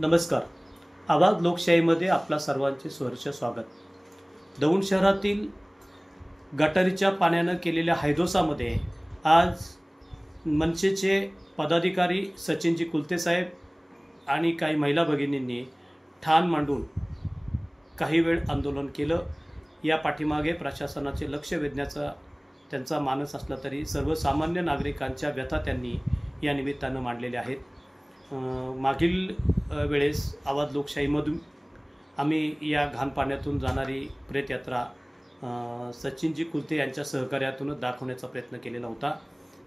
नमस्कार. आवाज लोकशाहीमध्ये आपल्या सर्वांचे सहर्ष स्वागत. दौंड शहरातील गटारीच्या पाण्यानं केलेल्या हैदोसामध्ये आज मनसेचे पदाधिकारी सचिनजी कुलते साहेब आणि काही महिला भगिनींनी ठाण मांडून काही वेळ आंदोलन केलं. या पाठीमागे प्रशासनाचे लक्ष वेधण्याचा त्यांचा मानस असला तरी सर्वसामान्य नागरिकांच्या व्यथा त्यांनी या निमित्तानं मांडलेल्या आहेत. मागील वेळेस आवाज लोकशाहीमधून आम्ही या घाण पाण्यातून जाणारी प्रेतयात्रा सचिनजी कुलते यांच्या सहकार्यातूनच दाखवण्याचा प्रयत्न केलेला होता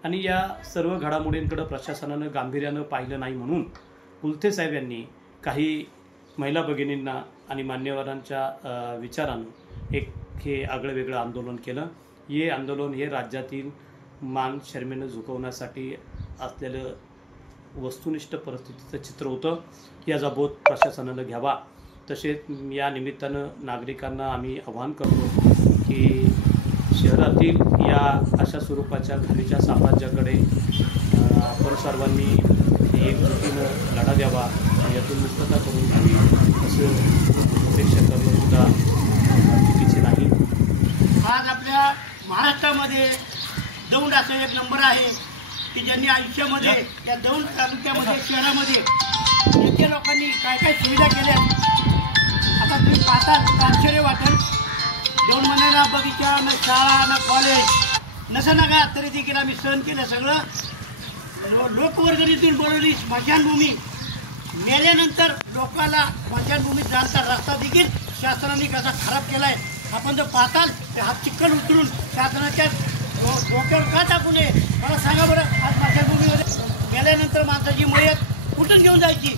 आणि या सर्व घडामोडींकडे प्रशासनानं गांभीर्यानं पाहिलं नाही म्हणून कुलते साहेब यांनी काही महिला भगिनींना आणि मान्यवरांच्या विचारानं एक हे आगळं वेगळं आंदोलन केलं. हे आंदोलन हे राज्यातील मान शर्मेनं झुकवण्यासाठी असलेलं वस्तुनिष्ठ परिस्थितीचं चित्र होतं. याचा बोध प्रशासनानं घ्यावा. तसेच या निमित्तानं नागरिकांना आम्ही आवाहन करतो की शहरातील या अशा स्वरूपाच्या घाणीच्या साम्राज्याकडे आपण सर्वांनी एकजुटीनं लढा द्यावा आणि यातून मुक्तता करून घ्यावी असं अपेक्षा करणं सुद्धा चुकीचे नाही. आज आपल्या महाराष्ट्रामध्ये दौंड असा एक नंबर आहे की ज्यांनी आयुष्यामध्ये या दौंड तालुक्यामध्ये शहरामध्ये नेते लोकांनी काय काय सुविधा केल्या. आता तुम्ही पाहता आश्चर्य वाटेल. दौंड मध्ये ना बगीचा, ना शाळा, ना कॉलेज नसं नका तरी देखील आम्ही सहन केलं. सगळं लोकवर्गणीतून बोलवली स्मशानभूमी. मेल्यानंतर लोकांना स्मशानभूमीत जाण्याचा रस्ता देखील शासनाने कसा खराब केला आहे. आपण जर पाहताल ते हात चिखल उतरून शासनाच्या डोक्यावर का टाकू नये. मला सांगा बरं, आज स्मशानभूमीमध्ये गेल्यानंतर माणसाची मयत कुठून घेऊन जायची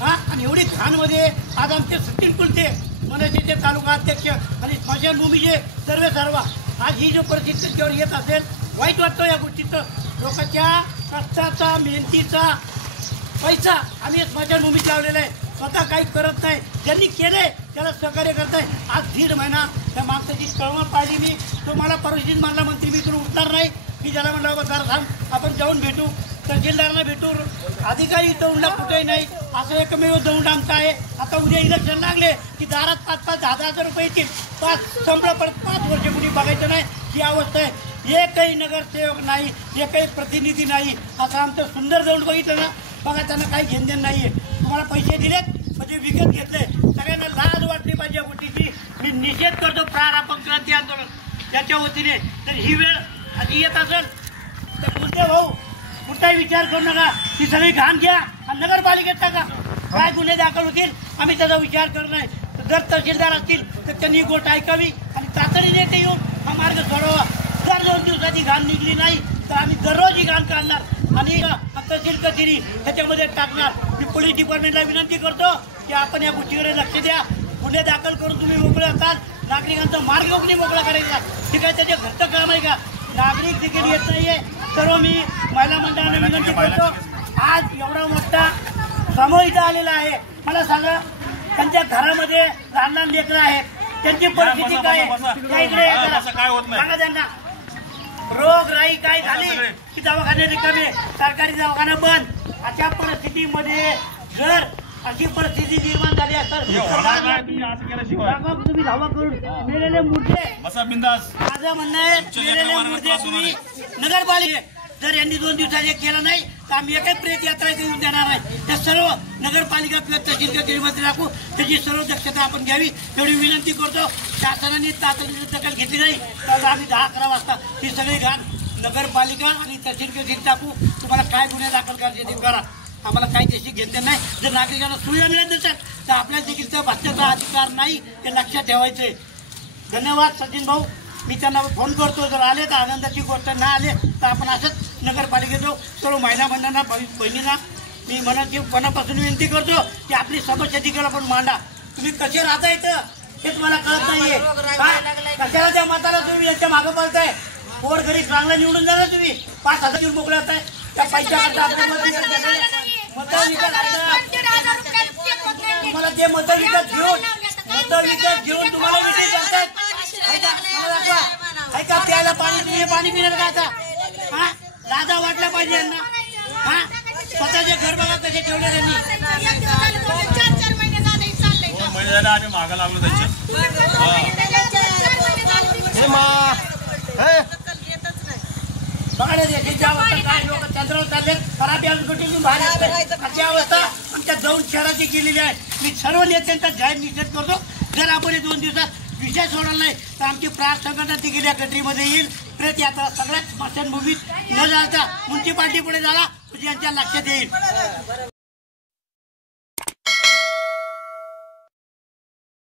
आणि एवढी घाणमध्ये आज आमचे सचिन कुलते मनसेचे तालुका अध्यक्ष आणि स्मशानभूमीचे सर्व आज ही जो परिस्थिती त्याच्यावर येत असेल वाईट वाटतं. या गोष्टीचं लोकांच्या कष्टाचा मेहनतीचा पैसा आम्ही स्मशानभूमीत लावलेला आहे. स्वतः काही करत नाही. ज्यांनी केले त्याला सहकार्य करत आहे. आज 1.5 महिना त्या माणसाची कळवळ पाहिली मी. तो मला परिस्थितीत मानला मंत्री मी इथून उठणार नाही. की ज्याला म्हणलं बाबा जरा थांब आपण जाऊन भेटू, तहसीलदारांना भेटू. अधिकारी दौंडला कुठेही नाही. असं एकमेव दौंड आमचं आहे. आता उद्या इलेक्शन लागले की दारात 5-5, 10,000 रुपये येतील. 5 संपलं परत 5 वर्ष कुणी बघायचं नाही. ही अवस्था आहे. एकही नगरसेवक नाही, एकही प्रतिनिधी नाही. असं आमचं सुंदर दौंड बघितलं ना बघा. त्यांना काही घेणदेण नाही आहे. तुम्हाला पैसे दिलेत म्हणजे विकत घेतले. सगळ्यांना लाज वाटली पाहिजे या गोष्टीची. मी निषेध करतो प्राण क्रांती आंदोलन त्याच्या वतीने. तर ही वेळ आधी येत असेल तर कुलते भाऊ कुठलाही विचार करू नका. ती सगळी घाण घ्या आणि नगरपालिकेत टाका. काय गुन्हे दाखल होतील आम्ही त्याचा विचार करत नाही. जर तहसीलदार असतील तर त्यांनी गोष्ट ऐकावी आणि तातडीने ते येऊन हा मार्ग सोडवा. जर 2 दिवसाची घाण निघली नाही तर आम्ही दररोज ही घाण काढणार आणि तहसील कचेरी त्याच्यामध्ये टाकणार. मी पोलीस डिपार्टमेंटला विनंती करतो की आपण या गोष्टीकडे लक्ष द्या. गुन्हे दाखल करून तुम्ही मोकळे असाल. नागरिकांचा मार्ग मोकळा करायचा. ठीक आहे, त्याचे घरचं काम आहे का? नागरिक देखील येत नाहीये. सर्व मी महिला मंडळाने विनंती करतो. आज एवढा मोठा समूह इथं आलेला आहे. मला सांगा त्यांच्या घरामध्ये लहान लेकरं आहेत. त्यांची परिस्थिती काय आहे? सांगा त्यांना. रोगराई काय झाली की दवाखाने रिकामे, सरकारी दवाखाना बंद. अशा परिस्थितीमध्ये जर अशी परिस्थिती निर्माण झाली असेल तुम्ही धावा करून मेलेले मुर्दे माझं म्हणणं आहे. मेलेले मुर्दे तुम्ही नगरपालिका जर यांनी 2 दिवसात केलं नाही तर आम्ही एकही प्रेत यात्रा येऊन देणार नाही. त्या सर्व नगरपालिका किंवा तहसील कचेरीमध्ये राखू. त्याची सर्व दक्षता आपण घ्यावी एवढी विनंती करतो. शासनाने तातडीने दखल घेतली नाही तर आम्ही 10-11 वाजता ही सगळी घाण नगरपालिका आणि तहसील कचेरीत टाकू. तुम्हाला काय गुन्हे दाखल करायचे ते करा. आम्हाला काही त्याची घेतले नाही. जर नागरिकांना सुविधा मिळत नसेल तर आपल्या देखील त्या भाषेचा अधिकार नाही हे लक्षात ठेवायचे. धन्यवाद सचिन भाऊ. मी त्यांना फोन करतो. जर आले तर आनंदाची गोष्ट, नाही आले तर आपण असंच नगरपालिकेत जाऊ. सर्व महिला मंडळांना बहिणींना मी मनापासून विनंती करतो की आपली समस्या देखील आपण मांडा. तुम्ही कसे राहता इथं हे तुम्हाला कळत नाहीये. कशाला त्या मताला तुम्ही यांच्या मागं पळताय? पोर घरी चांगला निवडून जाणार तुम्ही 5,000 देऊन मोकळे होताय. त्या पैशाकरता तुम्हाला ते मतं विकत घेऊन तुम्हाला ऐका प्यायला पाणी पिण्याला काय आता लाजा वाटला पाहिजे यांना. स्वतःचे घर बघा कसे ठेवले त्यांनी. यायला आम्ही मागं लागलो त्यांच्या. बघा ना ज्या अवस्था काय लोक चंद्रावर चालले खराब कुठून बाहेर अशी अवस्था आमच्या दौंड शहराची केलेली आहे. मी सर्व नेत्यांचा जाहीर निषेध करतो. जर आपण हे 2 दिवसात विषय सोडला नाही तर आमची प्राण संघटना देखील या गटरीमध्ये येईल. प्रेत यात्रा सगळ्याच स्मशानभूमीत न जाता म्युन्सिपाल्टी पुढे झाला म्हणजे यांच्या लक्षात येईल.